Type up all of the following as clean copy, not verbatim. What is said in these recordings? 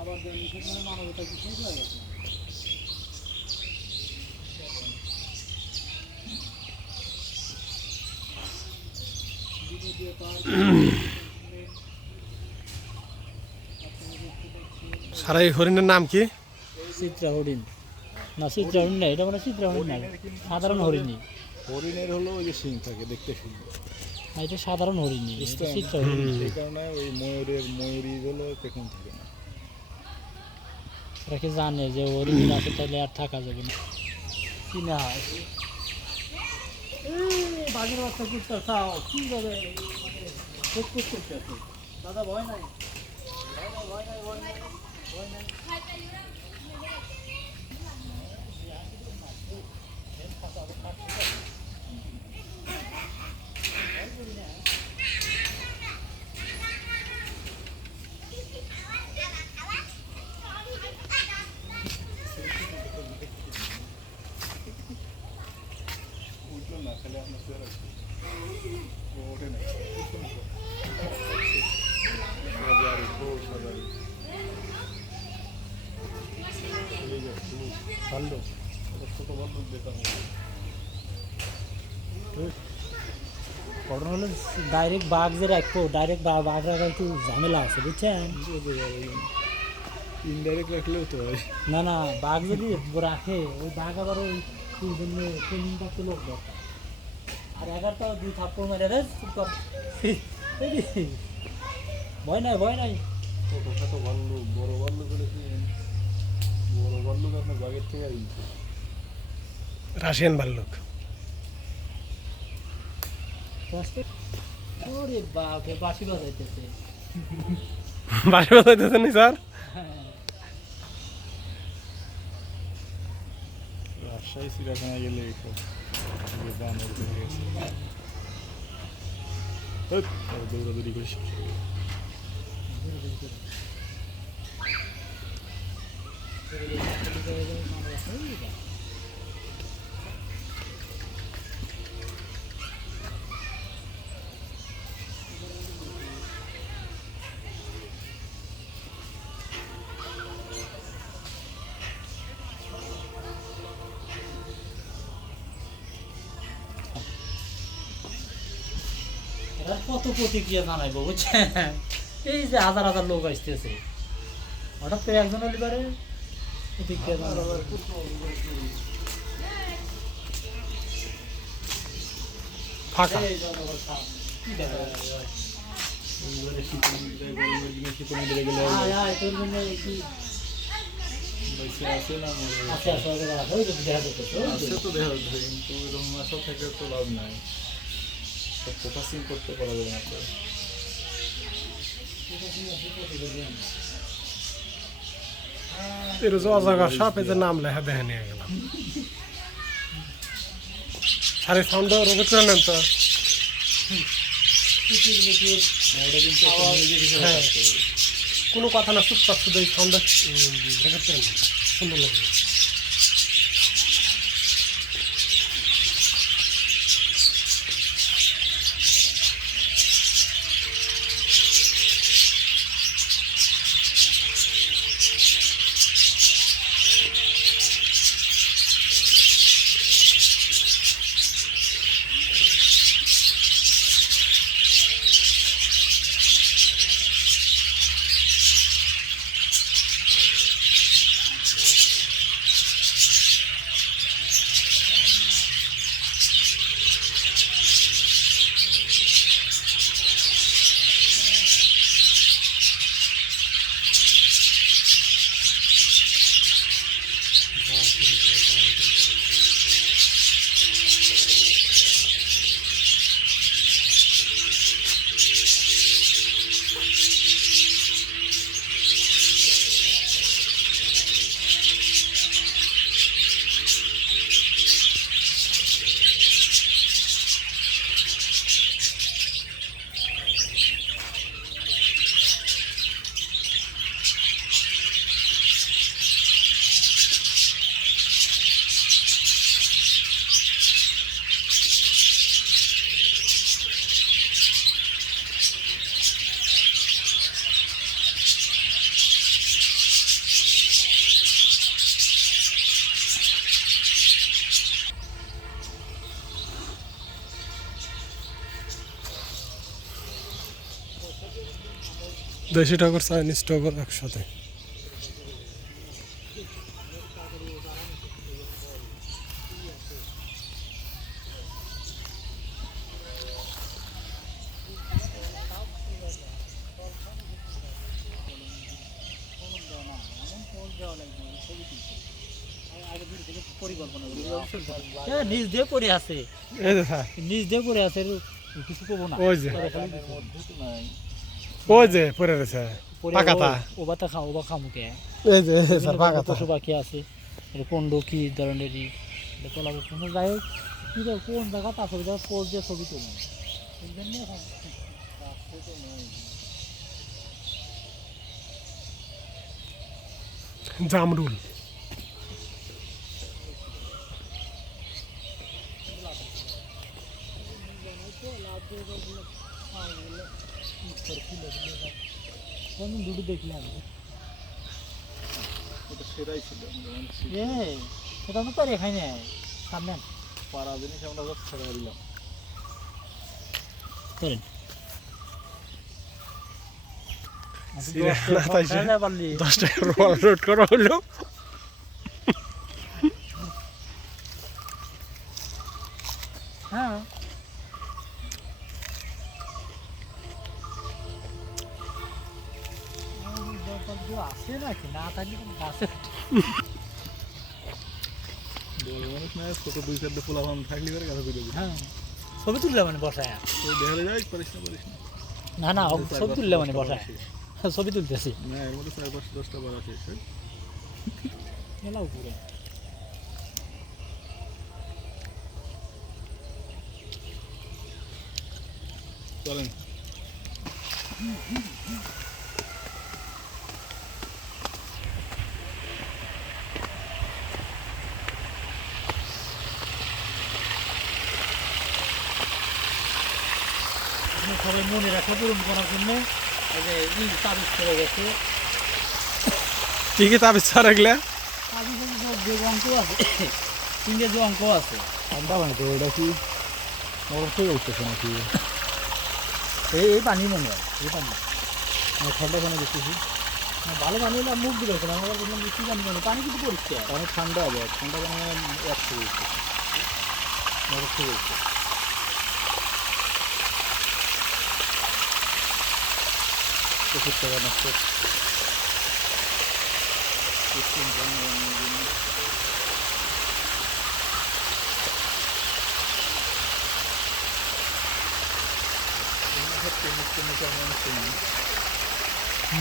আবার মানবতা কিছু হয়ে গেছে। সারাই হরিণের নাম কি? চিত্রা হরিণ না, চিত্রা হরিণ না, এটা মানে চিত্রা হরিণ না, সাধারণ হরিণই। হরিণের হলো ওই যে শিং থাকে, দেখতে সুন্দর। না, এটা সাধারণ হরিণই, চিত্রা হরিণ। এই কারণে ওই ময়ূরীগুলো পেখম থাকে না। ওরা কি জানে যে হরিণ আছে, তাহলে আর থাকা যাবে না। চিনা হয় বাঘের বাচ্চা কুত্তা খাও কি যাবে দাদা, ভয় নাই, ভয় নাই, ভয় নাই, ভয় নাই, ভয় নাই। ঘটনা হলো ডাইরেক্ট বাঘ যে রাখবো, ডাইরেক্ট বাঘ রাখার একটু ঝামেলা আছে, বুঝছেন? ইনডাইরেক্ট রাখলেও তো হয়। না না, বাঘ যদি রাখে, ওই বাঘ আবার ওই জন্য ট্রেনিং করতে লোক দরকার। আর 11টাও 2 থাপ্পড় মেরে দেয়, ভয় নাই, ভয় নাই। ছোটখাটো ভাল্লুক, বড় ভাল্লুক হলে কি, বড় ভাল্লুক আপনার বাঘের থেকে আইছে। রাশিয়ান ভাল্লুক। ওরে বাপরে, বাঁশি বাজাইতেছে। বাঁশি বাজাইতেছেন নি স্যার? রাজশাহী চিড়িয়াখানা গেলে এইসব বানর হয়ে গেছে, দৌড়াদৌড়ি করিস। কত প্রতিক্রিয়া জানাইবো, বুঝছেন? এই যে হাজার হাজার লোক আসতেছে, হঠাৎ করে একজন হলে পারে প্রতিক্রিয়া জানাবো। ফাঁকা কি দেখা যায়? শীতের মধ্যে গেলে তোর জন্য কি আছে না, আছে আছে ওই তো দেখা যাচ্ছে, আছে তো দেখা যাচ্ছে, কিন্তু এরকম আশা থেকে তো লাভ নাই, সব ফোকাসিং করতে পারা যাবে না তো। এর যে অজাগা সাপ, এদের নাম লেখা দেখে নিয়ে গেলাম। সাড়ে সাউন্ড রোবট করে নেন তো। হ্যাঁ, কোনো কথা না, চুপচাপ শুধু এই সাউন্ডটা রেকর্ড করে নেন, সুন্দর লাগবে। দেশি টগর চাইনিজ টগর একসাথে। নিজ দিয়ে পড়ে আছে, এই যে স্যার, নিজ দিয়ে পড়ে আছে, কিছু করবো না। ওই যে নাই ওই যে পরে রয়েছে পাকাতা, ও বাতা খাও, ও বা খামুকে এই যে স্যার পাকাতা। পশু পাখি আছে, পণ্ড কি ধরনেরই তোলাবো কোনো যাই হোক, কি দেখ কোন জায়গা তা ছবি জায়গা পোজ দিয়ে ছবি তুলুন, এই জন্য এখন জামরুল দুটো দেখলাম, ওটা সেরাই ছিল সেটা আমি পারি খাই নাই সামনে পাড়া জিনিস আমরা সব ছেড়ে দিলাম। করেন পারলি 10 টাকা রোল রোড করা হলো। হ্যাঁ আছে নাকি না থাকলে গাছে বড় মানুষ না ছোট 2-4 ফুল আম থাকলে করে গাছে তুলে দিই। হ্যাঁ ছবি তুললে মানে বসায় তো দেখালে যাই পারিস না। না না ছবি তুললে মানে বসায় ছবি তুলতেছি না এর মধ্যে 4-5-10টা বার আছে স্যার। মেলা উপরে চলেন সবাই মনে রাখা পূরণ করার জন্য তাবিজ করে গেছে, কি কি তাবিজ স্যার এগুলা? যে অঙ্ক আছে ইংরেজি অঙ্ক আছে ঠান্ডা পানি তো ওটা কি বরফ থেকে উঠতেছে নাকি? এই পানি মনে হয়, এই পানি ঠান্ডা পানি দেখতেছি, ভালো পানি হলে মুখ দিল আমার বললাম কি পানি মানে পানি কিন্তু পরিষ্কার অনেক ঠান্ডা হবে। ঠান্ডা পানি এক থেকে উঠছে, বরফ থেকে উঠছে। প্রচুর টাকা নষ্ট।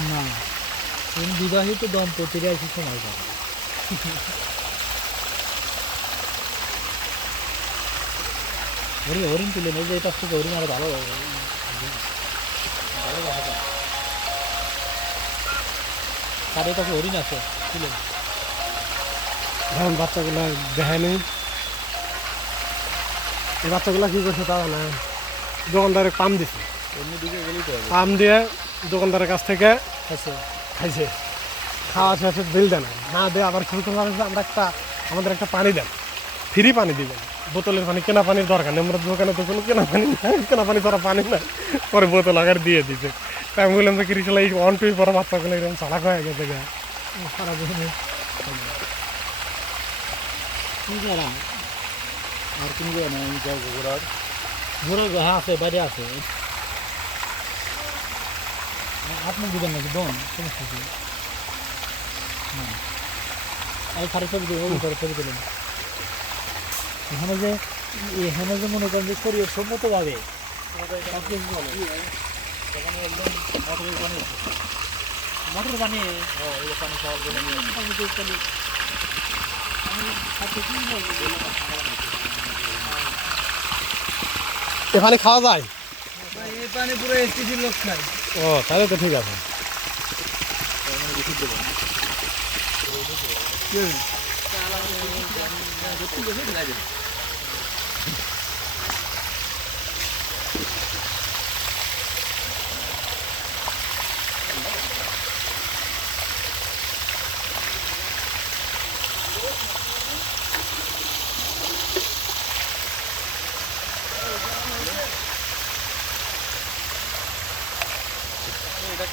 না বিবাহিত দম্পতিরা এসে সময় পাবে হরিণ তুলে নেই যে এই পাশ থেকে হরিণ আরো ভালো তার এই পাশে হরিণ আছে তুলে এখন বাচ্চাগুলা দেখায়নি, এই বাচ্চাগুলা কি করছে তা না, দোকানদারে পাম দিছে, অন্যদিকে গেলেই তো হবে। পাম দিয়ে দোকানদারের কাছ থেকে আছে খাইছে, খাওয়া শেষে বিল দেন না দিয়ে আবার শুরু করলাম যে আমাদের একটা পানি দেন, ফ্রি পানি দিবেন, বোতলের পানি, কেনা পানির দরকার নেই, আমরা দোকানে তো কোনো কেনা পানি নাই, কেনা পানি ধরা পানি নাই, পরে বোতল আকার দিয়ে দিচ্ছে। তাই আমি বললাম যে কিরিশালা এই 1-2 পরে বাচ্চাগুলো এরকম চালাক হয়ে গেছে গা সারা জীবনে। আর তুমি যাও না, আমি যাও ঘোরার। ঘোরা হ্যাঁ আছে বাইরে আছে আপনি দিবেন নাকি দন সমস্যা কি আমি খারাপ ছবি দেবো ওই ঘরে ছবি দিলেন এখানে যে মনে করেন যে শরীর সম্মতভাবে মোটর বানিয়ে পানি খাওয়ার জন্য এখানে খাওয়া যায়? এই পানি পুরো এসটিসির লোক খায়। ও তাহলে তো ঠিক আছে। এটা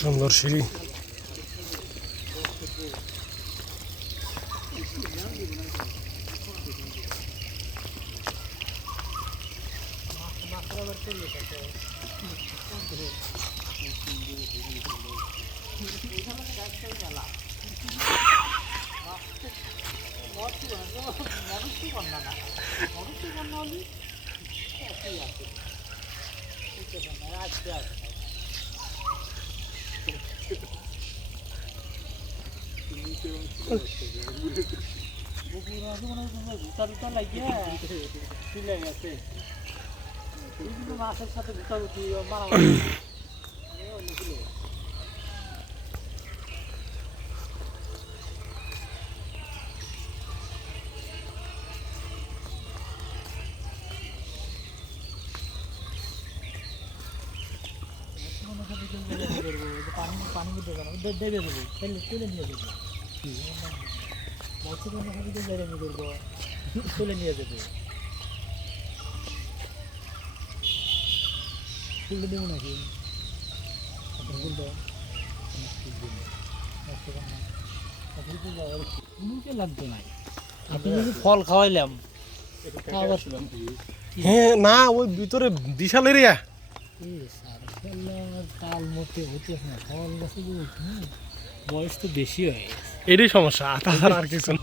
সুন্দর সিঁড়ি। মাছের সাথে ভুতাভুতি মারা পানি পানি দেবে না দেবে দেবে তুলে নিয়ে যাবে মৎস্যকন্যা খাবিতে বেড়ে করবো তুলে নিয়ে যাবে তুলে দেবো নাকি মুখে লাগতো না আপনি যদি ফল খাওয়াইলাম হ্যাঁ না ওই ভিতরে বিশাল এরিয়া। কাল মতে হইতেছে না ফল গাছে বয়স তো বেশি হয়ে গেছে এটাই সমস্যা, তাছাড়া আর কিছু না।